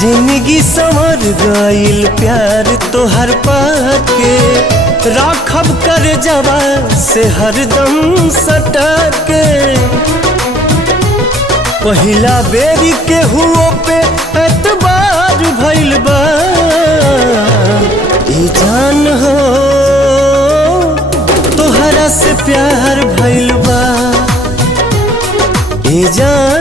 जिंदगी संवर गईल प्यार तोहर पाके, राखब कर जवा से हरदम सटा के। पहिला बेरी के हुओ पे एतबार भइल बा, ई जान हो तोहरा से प्यार भइल बा, ई जान